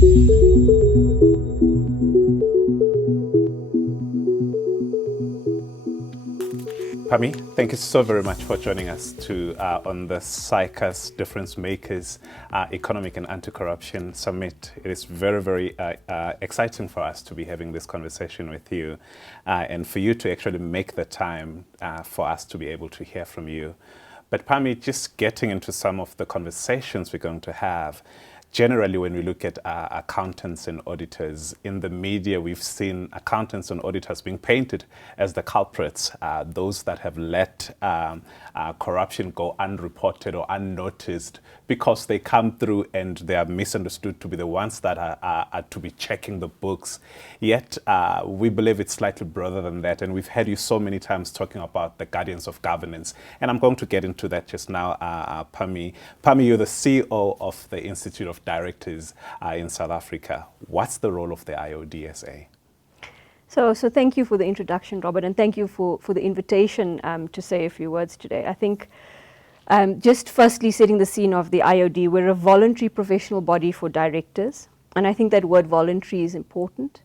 Parmi, thank you so very much for joining us on the CICA's Difference Makers Economic and Anti-corruption Summit. It is very, very exciting for us to be having this conversation with you and for you to actually make the time for us to be able to hear from you. But Parmi, just getting into some of the conversations we're going to have, generally, when we look at accountants and auditors, in the media, we've seen accountants and auditors being painted as the culprits, those that have let corruption go unreported or unnoticed because they come through and they are misunderstood to be the ones that are to be checking the books. Yet, we believe it's slightly broader than that. And we've heard you so many times talking about the guardians of governance. And I'm going to get into that just now, Parmi. Parmi, you're the CEO of the Institute of Directors in South Africa. What's the role of the IoDSA? So thank you for the introduction, Robert, and thank you for the invitation to say a few words today. I think just firstly setting the scene of the IoD, we're a voluntary professional body for directors, and I think that word voluntary is important.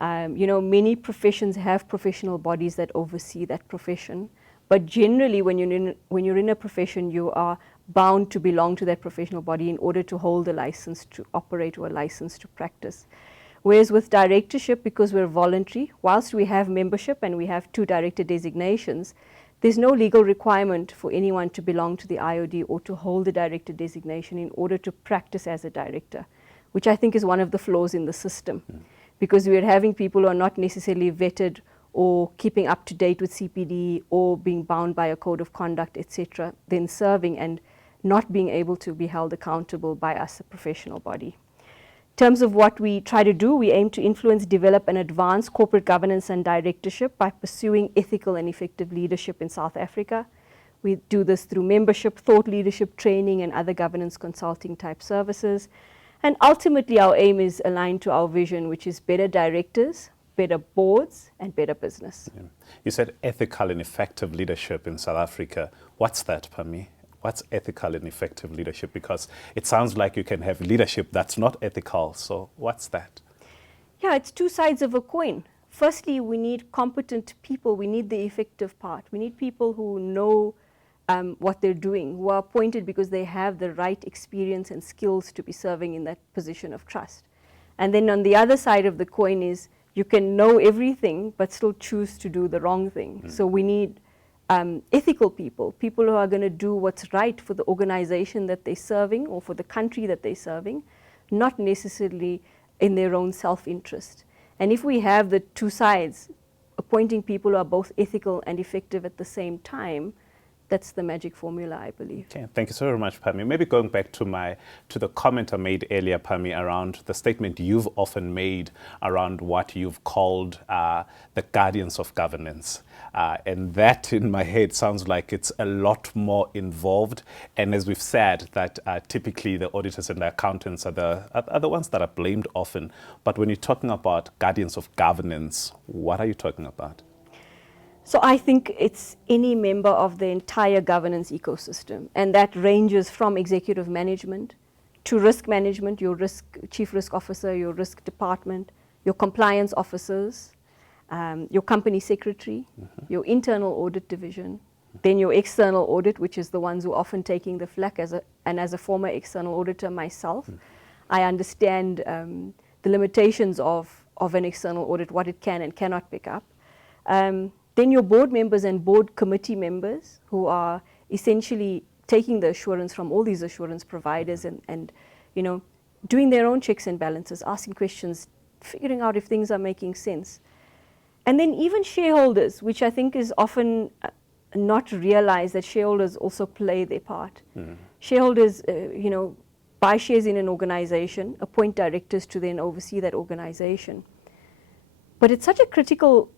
You know, many professions have professional bodies that oversee that profession, but generally when you're in a profession, you are bound to belong to that professional body in order to hold a license to operate or a license to practice. Whereas with directorship, because we're voluntary, whilst we have membership and we have 2 director designations, there's no legal requirement for anyone to belong to the IoD or to hold a director designation in order to practice as a director, which I think is one of the flaws in the system, because we're having people who are not necessarily vetted or keeping up to date with CPD or being bound by a code of conduct, etc., then serving and not being able to be held accountable by us, a professional body. In terms of what we try to do, we aim to influence, develop and advance corporate governance and directorship by pursuing ethical and effective leadership in South Africa. We do this through membership, thought leadership training and other governance consulting type services. And ultimately our aim is aligned to our vision, which is better directors, better boards and better business. Yeah. You said ethical and effective leadership in South Africa. What's that, Parmi? What's ethical and effective leadership? Because it sounds like you can have leadership that's not ethical. So what's that? Yeah, it's 2 sides of a coin. Firstly, we need competent people. We need the effective part. We need people who know what they're doing, who are appointed because they have the right experience and skills to be serving in that position of trust. And then on the other side of the coin is you can know everything but still choose to do the wrong thing. So we need ethical people, people who are going to do what's right for the organization that they're serving or for the country that they're serving, not necessarily in their own self-interest. And if we have the 2 sides, appointing people who are both ethical and effective at the same time, that's the magic formula, I believe. Okay, thank you so very much, Parmi. Maybe going back to the comment I made earlier, Parmi, around the statement you've often made around what you've called the guardians of governance. And that in my head sounds like it's a lot more involved. And as we've said, that typically the auditors and the accountants are the ones that are blamed often. But when you're talking about guardians of governance, what are you talking about? So I think it's any member of the entire governance ecosystem, and that ranges from executive management to risk management, your chief risk officer, your risk department, your compliance officers, your company secretary, your internal audit division, then your external audit, which is the ones who are often taking the flak as a former external auditor myself. I understand the limitations of an external audit, what it can and cannot pick up. Then your board members and board committee members who are essentially taking the assurance from all these assurance providers and you know, doing their own checks and balances, asking questions, figuring out if things are making sense. And then even shareholders, which I think is often not realized that shareholders also play their part. Shareholders, you know, buy shares in an organization, appoint directors to then oversee that organization. But it's such a critical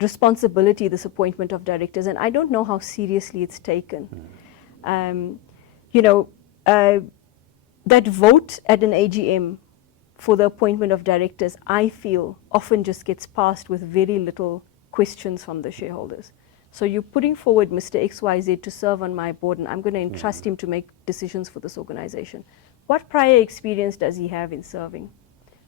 responsibility, this appointment of directors, and I don't know how seriously it's taken. You know, that vote at an AGM for the appointment of directors, I feel, often just gets passed with very little questions from the shareholders. So you're putting forward Mr. XYZ to serve on my board, and I'm going to entrust him to make decisions for this organization. what prior experience does he have in serving?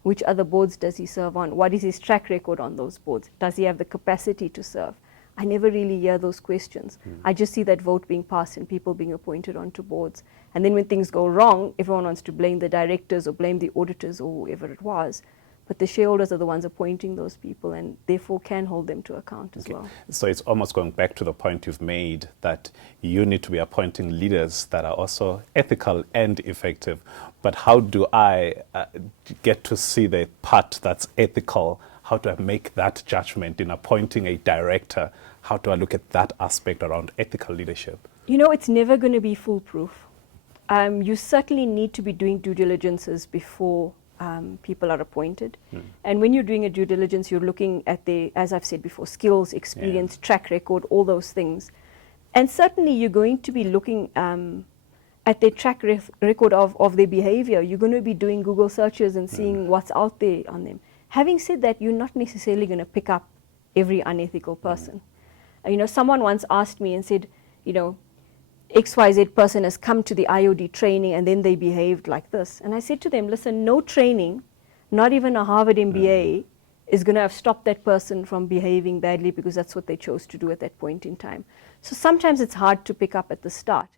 Which other boards does he serve on? What is his track record on those boards? Does he have the capacity to serve? I never really hear those questions. I just see that vote being passed and people being appointed onto boards. And then when things go wrong, everyone wants to blame the directors or blame the auditors or whoever it was. But the shareholders are the ones appointing those people and therefore can hold them to account as well. So it's almost going back to the point you've made that you need to be appointing leaders that are also ethical and effective. But how do I get to see the part that's ethical? How do I make that judgment in appointing a director? How do I look at that aspect around ethical leadership? You know, it's never going to be foolproof. You certainly need to be doing due diligences before people are appointed. And when you're doing a due diligence, you're looking at their, as I've said before, skills, experience, track record, all those things. And certainly you're going to be looking at their track record of their behavior. You're going to be doing Google searches and seeing what's out there on them. Having said that, you're not necessarily going to pick up every unethical person. You know, someone once asked me and said, you know, XYZ person has come to the IoD training and then they behaved like this. And I said to them, listen, no training, not even a Harvard MBA, is going to have stopped that person from behaving badly because that's what they chose to do at that point in time. So sometimes it's hard to pick up at the start.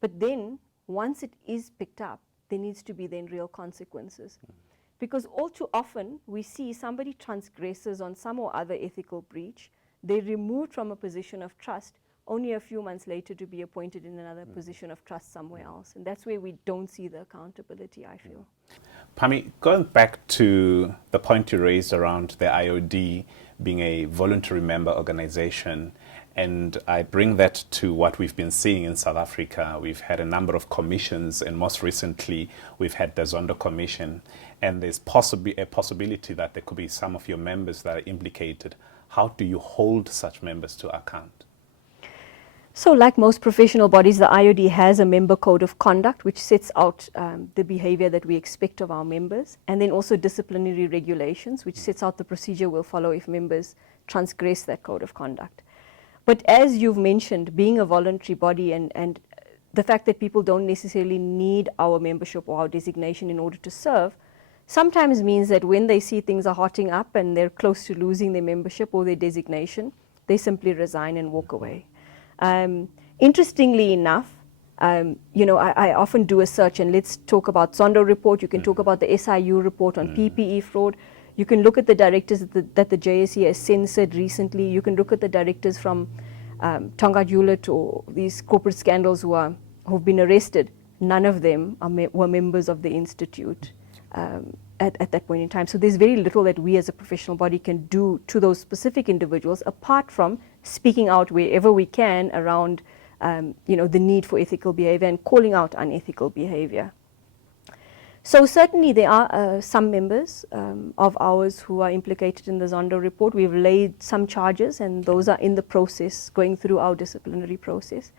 But then, once it is picked up, there needs to be then real consequences. Because all too often, we see somebody transgresses on some or other ethical breach, they're removed from a position of trust, only a few months later to be appointed in another position of trust somewhere else. And that's where we don't see the accountability, I feel. Parmi, going back to the point you raised around the IoD being a voluntary member organization, and I bring that to what we've been seeing in South Africa. We've had a number of commissions, and most recently, we've had the Zondo Commission, and there's possibly a possibility that there could be some of your members that are implicated. How do you hold such members to account? So like most professional bodies, the IoD has a member code of conduct which sets out the behavior that we expect of our members, and then also disciplinary regulations which sets out the procedure we'll follow if members transgress that code of conduct. But as you've mentioned, being a voluntary body and the fact that people don't necessarily need our membership or our designation in order to serve, sometimes means that when they see things are hotting up and they're close to losing their membership or their designation, they simply resign and walk away. Interestingly enough, you know, I often do a search, and let's talk about Zondo report. You can talk about the SIU report on PPE fraud. You can look at the directors that the JSE has censored recently. You can look at the directors from Tonga Hewlett or these corporate scandals who've been arrested. None of them were members of the institute at that point in time. So there's very little that we as a professional body can do to those specific individuals, apart from speaking out wherever we can around you know, the need for ethical behavior and calling out unethical behavior. So certainly there are some members of ours who are implicated in the Zondo report. We've laid some charges, and those are in the process, going through our disciplinary process.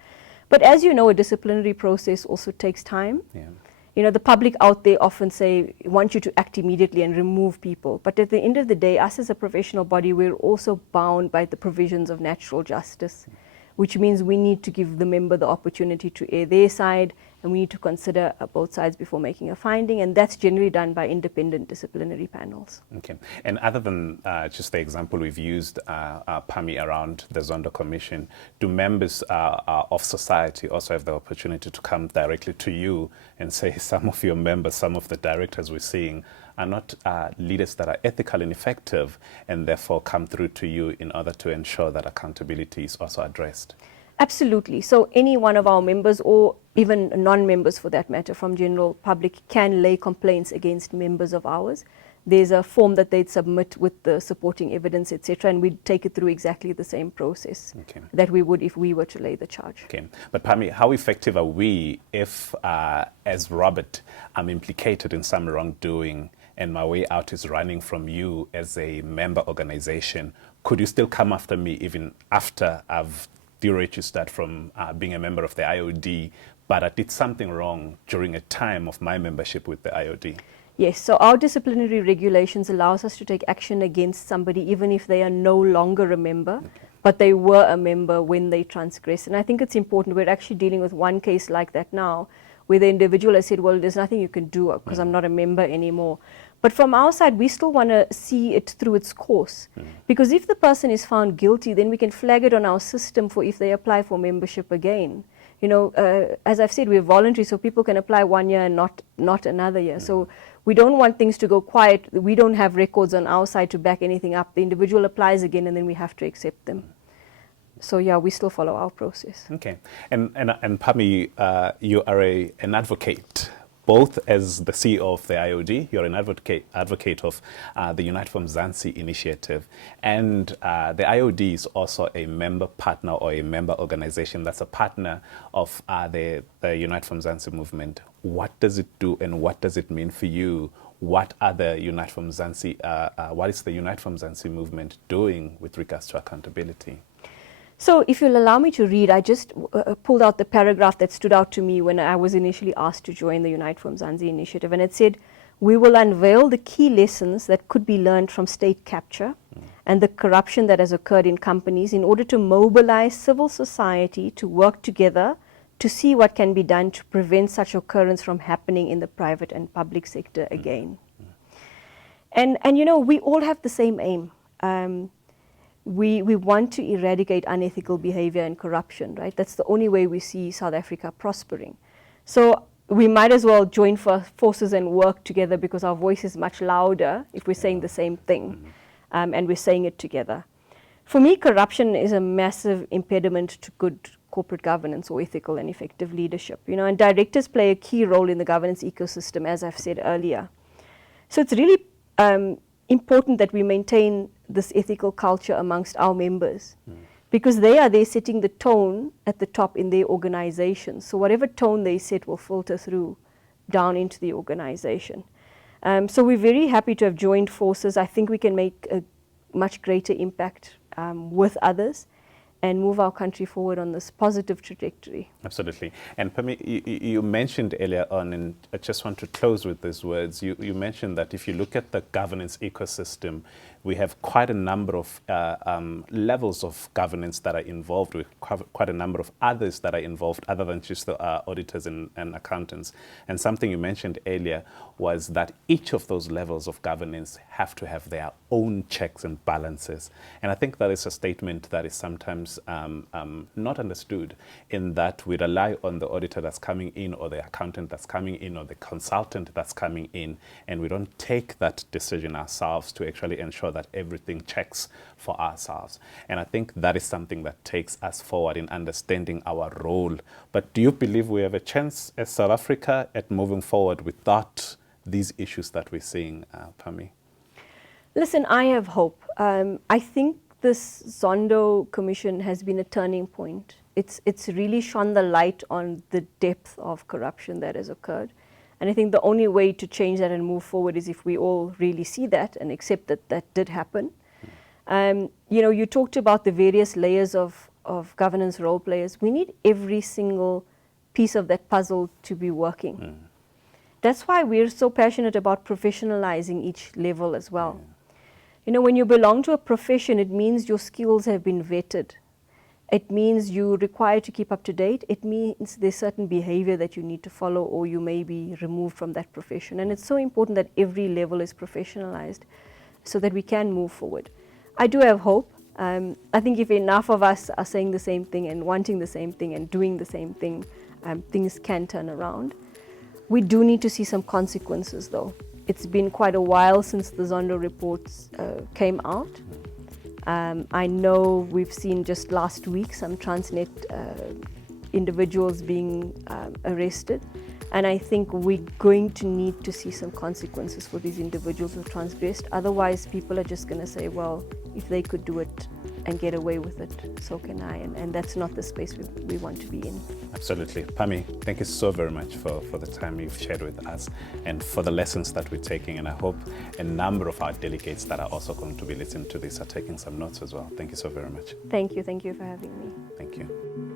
But as you know, a disciplinary process also takes time. Yeah. You know, the public out there often say, want you to act immediately and remove people. But at the end of the day, us as a professional body, we're also bound by the provisions of natural justice, which means we need to give the member the opportunity to air their side, and we need to consider both sides before making a finding, and that's generally done by independent disciplinary panels. Okay. And other than just the example we've used, Parmi, around the Zondo Commission, do members of society also have the opportunity to come directly to you and say some of your members, some of the directors we're seeing are not leaders that are ethical and effective, and therefore come through to you in order to ensure that accountability is also addressed? Absolutely. So any one of our members, or even non-members for that matter, from general public, can lay complaints against members of ours. There's a form that they'd submit with the supporting evidence, etc., and we'd take it through exactly the same process that we would if we were to lay the charge. Okay. But Parmi, how effective are we if, as Robert, I'm implicated in some wrongdoing and my way out is running from you as a member organization? Could you still come after me even after I've deregistered from being a member of the IoD, but I did something wrong during a time of my membership with the IoD? Yes, so our disciplinary regulations allows us to take action against somebody even if they are no longer a member, but they were a member when they transgress. And I think it's important. We're actually dealing with one case like that now, where the individual has said, well, there's nothing you can do because I'm not a member anymore. But from our side, we still want to see it through its course. Because if the person is found guilty, then we can flag it on our system for if they apply for membership again. You know, as I've said, we're voluntary, so people can apply 1 year and not another year. So we don't want things to go quiet. We don't have records on our side to back anything up. The individual applies again, and then we have to accept them. So yeah, we still follow our process. Okay, and Parmi, you are an advocate, both as the CEO of the IOD, you're an advocate of the Unite from Mzansi initiative, and the IOD is also a member partner or a member organization that's a partner of the Unite from Mzansi movement. What does it do and what does it mean for you? What are the Unite from Mzansi, what is the Unite from Mzansi movement doing with regards to accountability? So if you'll allow me to read, I just pulled out the paragraph that stood out to me when I was initially asked to join the Unite from Mzansi initiative. And it said, we will unveil the key lessons that could be learned from state capture and the corruption that has occurred in companies in order to mobilize civil society to work together to see what can be done to prevent such occurrence from happening in the private and public sector again. And you know, we all have the same aim. We want to eradicate unethical behavior and corruption, right? That's the only way we see South Africa prospering. So we might as well join forces and work together because our voice is much louder if we're saying the same thing and we're saying it together. For me, corruption is a massive impediment to good corporate governance or ethical and effective leadership. You know, and directors play a key role in the governance ecosystem, as I've said earlier. So it's really important that we maintain this ethical culture amongst our members because they are there setting the tone at the top in their organization. So whatever tone they set will filter through down into the organization. So we're very happy to have joined forces. I think we can make a much greater impact with others and move our country forward on this positive trajectory. Absolutely. And Parmi, you mentioned earlier on, and I just want to close with these words, you mentioned that if you look at the governance ecosystem, we have quite a number of levels of governance that are involved. We have quite a number of others that are involved other than just the auditors and accountants. And something you mentioned earlier was that each of those levels of governance have to have their own checks and balances. And I think that is a statement that is sometimes not understood, in that we rely on the auditor that's coming in or the accountant that's coming in or the consultant that's coming in, and we don't take that decision ourselves to actually ensure that everything checks for ourselves. And I think that is something that takes us forward in understanding our role. But do you believe we have a chance as South Africa at moving forward without these issues that we're seeing, Parmi? Listen, I have hope. I think this Zondo Commission has been a turning point. It's really shone the light on the depth of corruption that has occurred. And I think the only way to change that and move forward is if we all really see that and accept that that did happen. You know, you talked about the various layers of governance role players. We need every single piece of that puzzle to be working. That's why we're so passionate about professionalizing each level as well. You know, when you belong to a profession, it means your skills have been vetted. It means you're required to keep up to date. It means there's certain behavior that you need to follow, or you may be removed from that profession. And it's so important that every level is professionalized so that we can move forward. I do have hope. I think if enough of us are saying the same thing and wanting the same thing and doing the same thing, things can turn around. We do need to see some consequences, though. It's been quite a while since the Zondo reports came out. I know we've seen just last week some Transnet individuals being arrested, and I think we're going to need to see some consequences for these individuals who transgressed. Otherwise, people are just going to say, well, if they could do it and get away with it, so can I, and that's not the space we want to be in. Absolutely. Parmi, thank you so very much for the time you've shared with us and for the lessons that we're taking, and I hope a number of our delegates that are also going to be listening to this are taking some notes as well. Thank you so very much. Thank you for having me. Thank you.